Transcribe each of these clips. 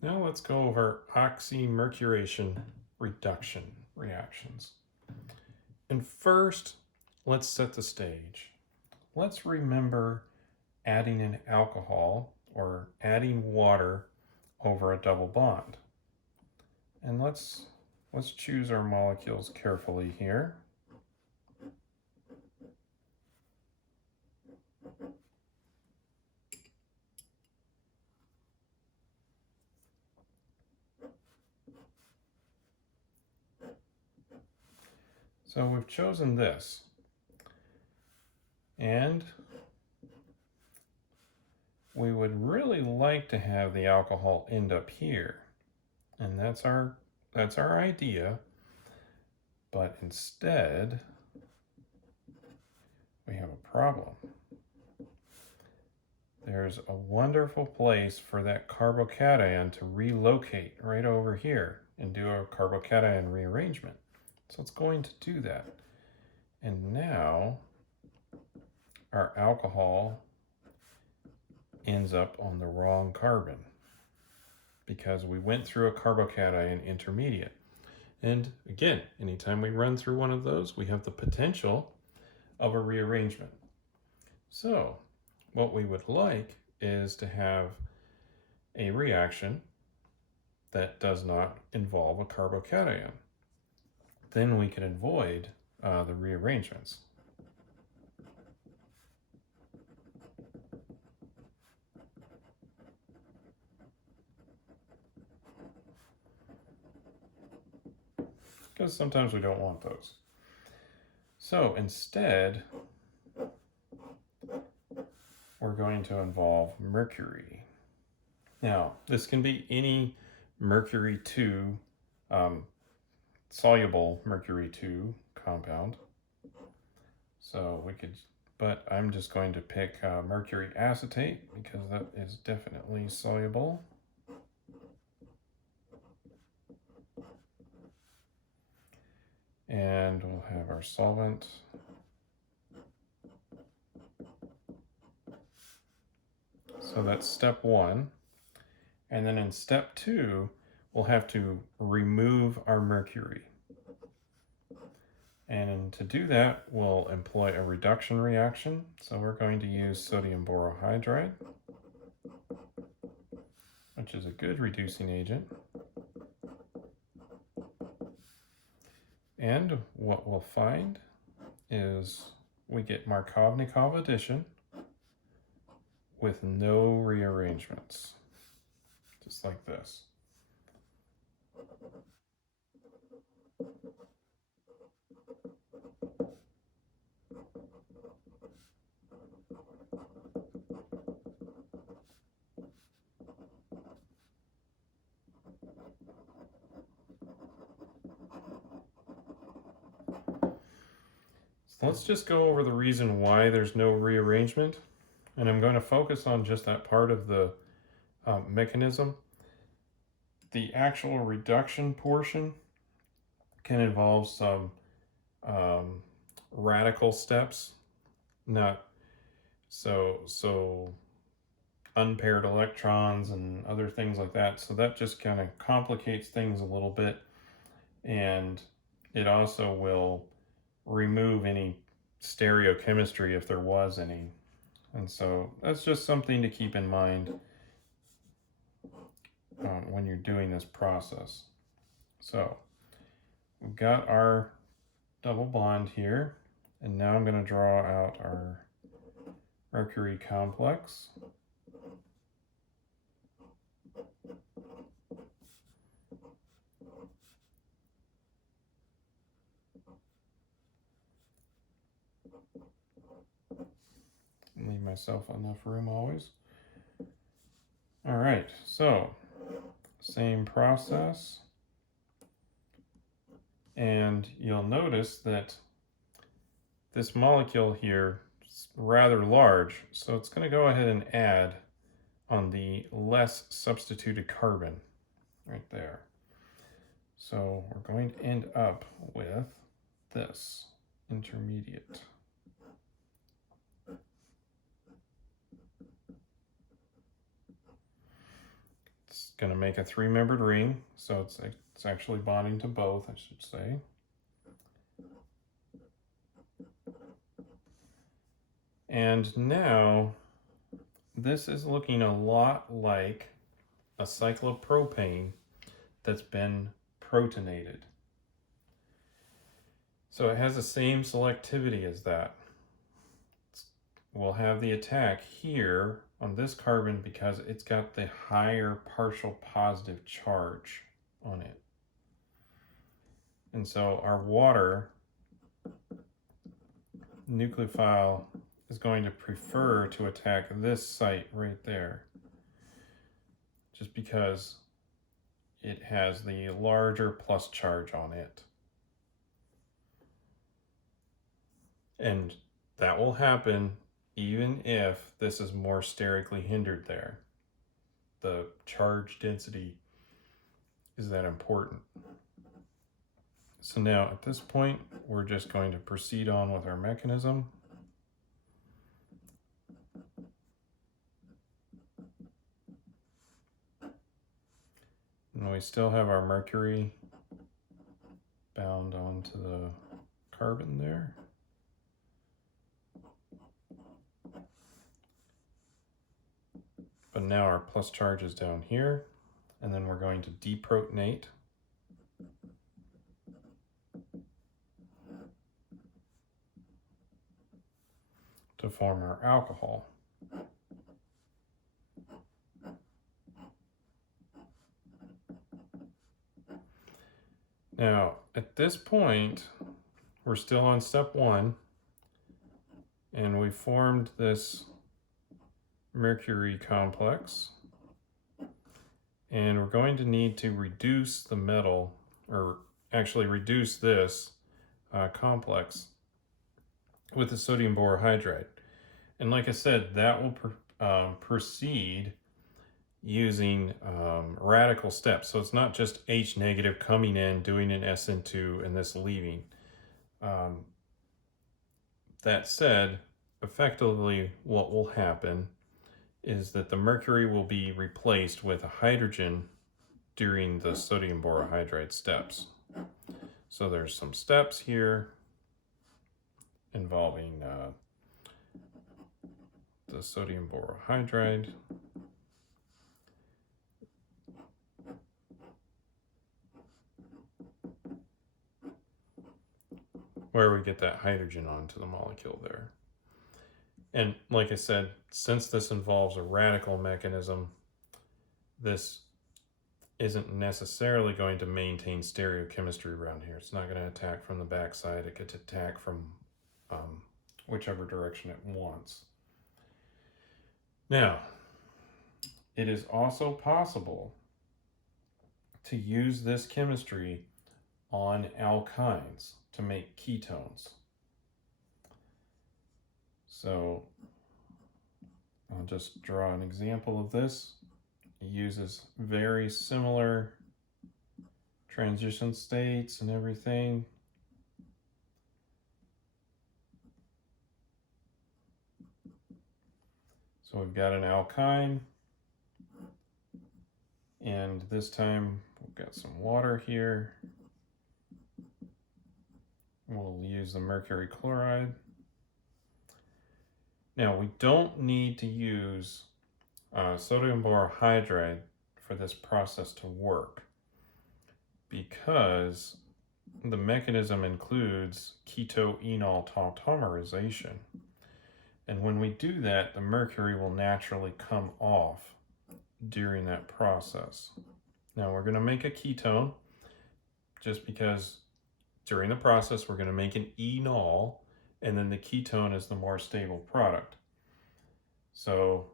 Now let's go over oxymercuration reduction reactions. And first, let's set the stage. Let's remember adding an alcohol or adding water over a double bond. And let's choose our molecules carefully here. So we've chosen this. And we would really like to have the alcohol end up here. And that's our idea. But instead, we have a problem. There's a wonderful place for that carbocation to relocate right over here and do a carbocation rearrangement. So it's going to do that. And now our alcohol ends up on the wrong carbon because we went through a carbocation intermediate. And again, anytime we run through one of those, we have the potential of a rearrangement. So what we would like is to have a reaction that does not involve a carbocation. Then we can avoid the rearrangements. Because sometimes we don't want those. So instead, we're going to involve mercury. Now, this can be any mercury 2, soluble mercury 2 compound. So we could, but I'm just going to pick mercury acetate because that is definitely soluble. And we'll have our solvent. So that's step 1. And then in step 2, we'll have to remove our mercury. And to do that, we'll employ a reduction reaction. So we're going to use sodium borohydride, which is a good reducing agent. And what we'll find is we get Markovnikov addition with no rearrangements, just like this. So let's just go over the reason why there's no rearrangement. And I'm going to focus on just that part of the mechanism. The actual reduction portion can involve some radical steps, not so unpaired electrons and other things like that. So that just kind of complicates things a little bit. And it also will remove any stereochemistry if there was any. And so that's just something to keep in mind when you're doing this process. So we've got our double bond here, and now I'm going to draw out our mercury complex. Leave myself enough room always. All right, so same process. And you'll notice that this molecule here is rather large, so it's going to go ahead and add on the less substituted carbon right there. So we're going to end up with this intermediate. It's going to make a 3-membered ring, so it's actually bonding to both, I should say. And now this is looking a lot like a cyclopropane that's been protonated. So it has the same selectivity as that. We'll have the attack here on this carbon because it's got the higher partial positive charge on it. And so our water nucleophile is going to prefer to attack this site right there, just because it has the larger plus charge on it. And that will happen even if this is more sterically hindered there. The charge density is that important. So now at this point, we're just going to proceed on with our mechanism. And we still have our mercury bound onto the carbon there. But now our plus charge is down here, and then we're going to deprotonate. To form our alcohol. Now, at this point, we're still on step 1, and we formed this mercury complex, and we're going to need to reduce the metal, or actually reduce this complex with the sodium borohydride. And like I said, that will proceed using radical steps. So it's not just H negative coming in, doing an SN2, and this leaving. That said, effectively what will happen is that the mercury will be replaced with a hydrogen during the sodium borohydride steps. So there's some steps here involving the sodium borohydride. Where we get that hydrogen onto the molecule there. And like I said, since this involves a radical mechanism, this isn't necessarily going to maintain stereochemistry around here. It's not going to attack from the backside. It could attack from whichever direction it wants. Now, it is also possible to use this chemistry on alkynes to make ketones. So I'll just draw an example of this. It uses very similar transition states and everything. So we've got an alkyne, and this time we've got some water here. We'll use the mercury chloride. Now, we don't need to use sodium borohydride for this process to work, because the mechanism includes keto-enol tautomerization. And when we do that, the mercury will naturally come off during that process. Now, we're going to make a ketone just because during the process we're going to make an enol, and then the ketone is the more stable product. So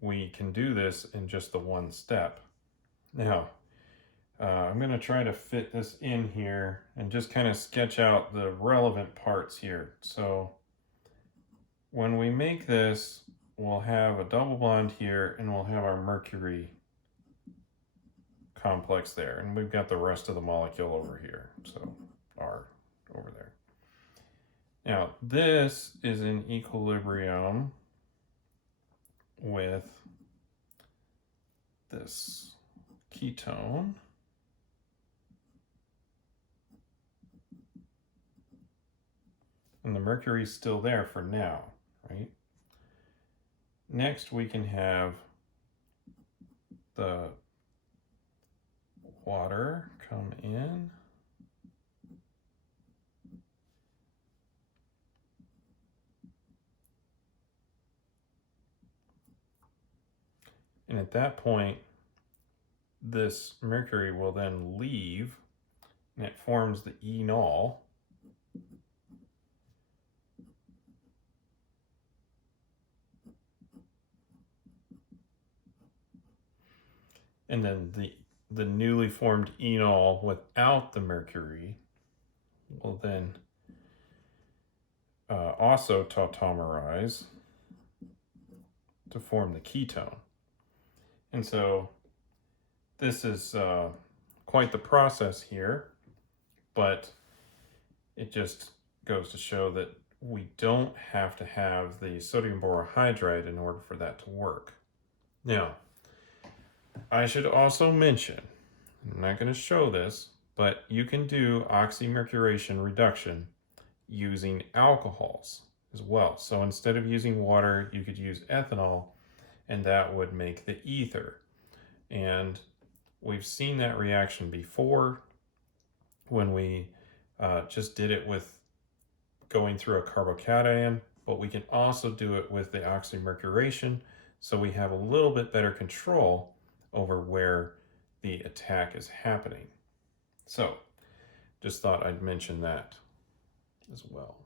we can do this in just the one step. Now, I'm going to try to fit this in here and just kind of sketch out the relevant parts here. So when we make this, we'll have a double bond here, and we'll have our mercury complex there. And we've got the rest of the molecule over here. So R over there. Now, this is in equilibrium with this ketone. And the mercury is still there for now, right? Next, we can have the water come in. And at that point, this mercury will then leave, and it forms the enol. And then the newly formed enol without the mercury will then also tautomerize to form the ketone. And so this is quite the process here, but it just goes to show that we don't have to have the sodium borohydride in order for that to work. Now, I should also mention, I'm not going to show this, but you can do oxymercuration reduction using alcohols as well. So instead of using water, you could use ethanol, and that would make the ether. And we've seen that reaction before when we just did it with going through a carbocation, but we can also do it with the oxymercuration, so we have a little bit better control over where the attack is happening. So just thought I'd mention that as well.